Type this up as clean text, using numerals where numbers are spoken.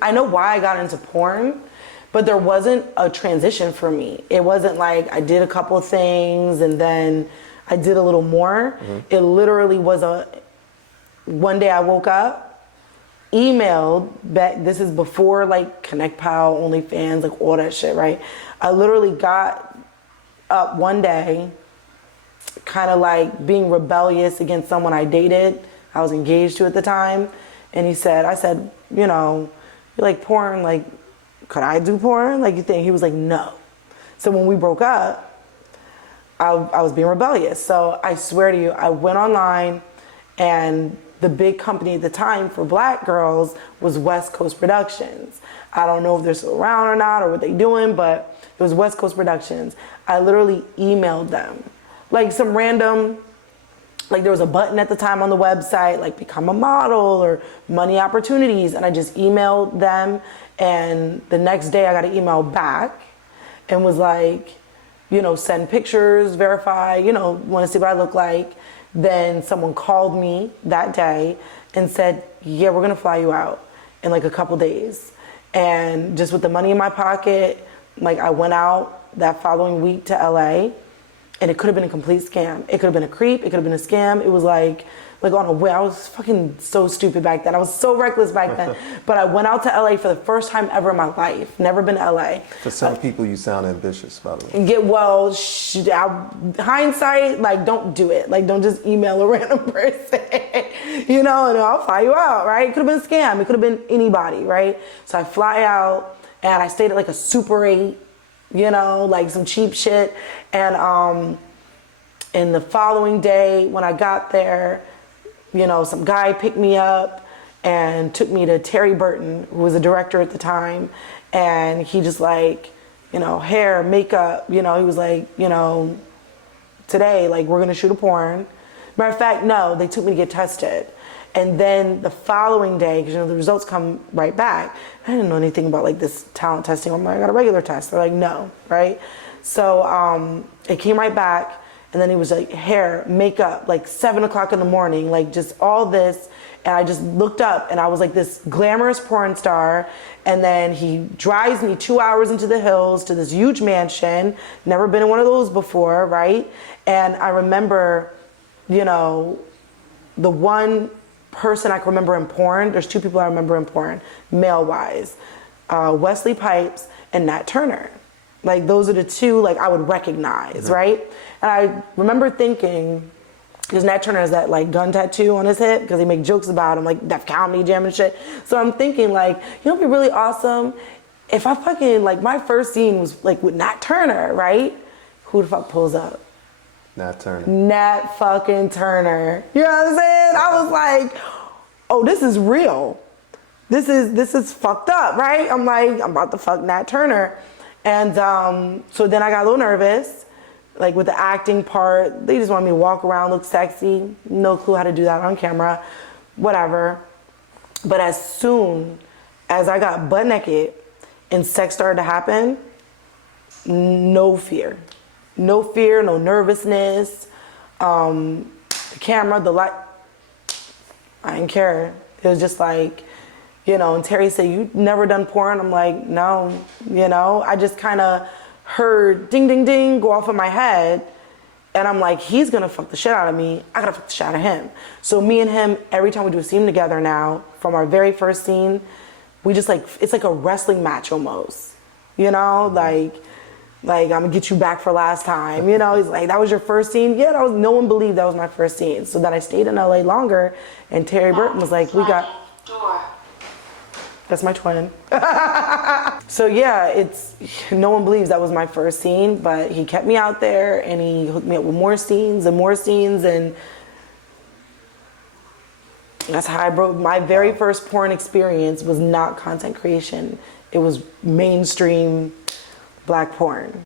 I know why I got into porn, but there wasn't a transition for me. It wasn't like I did a couple of things and then I did a little more. It literally was one day I woke up, emailed back, this is before like ConnectPal, OnlyFans, like all that shit, right? I literally got up one day, kind of like being rebellious against someone I dated, I was engaged to at the time, and I said, you know, you like porn, like, could I do porn? Like, you think? He was like, no. So when we broke up, I was being rebellious. So I swear to you, I went online, and the big company at the time for black girls was West Coast Productions. I don't know if they're still around or not or what they're doing, but it was West Coast Productions. I literally emailed them. Like some random, like there was a button at the time on the website, like become a model or money opportunities. And I just emailed them. And the next day I got an email back and was like, you know, send pictures, verify, you know, want to see what I look like. Then someone called me that day and said, yeah, we're going to fly you out in like a couple days. And just with the money in my pocket, like I went out that following week to LA, and it could have been a complete scam. It could have been a creep, it could have been a scam. It was like on a way. I was fucking so stupid back then. I was so reckless back then. But I went out to LA for the first time ever in my life. Never been to LA. To some people, you sound ambitious, by the way. Hindsight, like, don't do it. Like, don't just email a random person, you know, and I'll fly you out, right? It could have been a scam. It could have been anybody, right? So I fly out, and I stayed at like a Super 8, you know, like some cheap shit. And the following day when I got there, you know, some guy picked me up and took me to Terry Burton, who was a director at the time. And he just like, you know, hair, makeup, you know, he was like, you know, today, like, we're gonna shoot a porn. Matter of fact, no, they took me to get tested. And then the following day, because you know the results come right back, I didn't know anything about like this talent testing. I'm like, I got a regular test. They're like, no, right? So it came right back, and then he was like, hair, makeup, like 7 o'clock in the morning, like just all this. And I just looked up, and I was like this glamorous porn star. And then he drives me 2 hours into the hills to this huge mansion. Never been in one of those before, right? And I remember, you know, the one person I can remember in porn, there's two people I remember in porn, male-wise, Wesley Pipes and Nat Turner. Like, those are the two, like, I would recognize, right? And I remember thinking, because Nat Turner has that, like, gun tattoo on his hip, because they make jokes about him, like, Def Comedy Jam and shit. So I'm thinking, like, you know what'd be really awesome? If I fucking, like, my first scene was, like, with Nat Turner, right? Who the fuck pulls up? Nat Turner. Nat fucking Turner. You know what I'm saying? I was like, oh, this is real. This is fucked up, right? I'm like, I'm about to fuck Nat Turner. And so then I got a little nervous, like with the acting part. They just wanted me to walk around, look sexy. No clue how to do that on camera, whatever. But as soon as I got butt naked and sex started to happen, no fear. No fear, no nervousness. The camera, the light, I didn't care. It was just like, you know, and Terry said, you never done porn? I'm like, no, you know. I just kind of heard ding, ding, ding go off in my head. And I'm like, he's going to fuck the shit out of me. I got to fuck the shit out of him. So me and him, every time we do a scene together now, from our very first scene, we just like, it's like a wrestling match almost. You know, like I'm gonna get you back for last time. You know, he's like, that was your first scene? Yeah, no one believed that was my first scene. So then I stayed in LA longer, and Terry Burton was like, that's my twin. So yeah, no one believes that was my first scene, but he kept me out there and he hooked me up with more scenes, and that's how I broke. My very first porn experience was not content creation. It was mainstream black porn.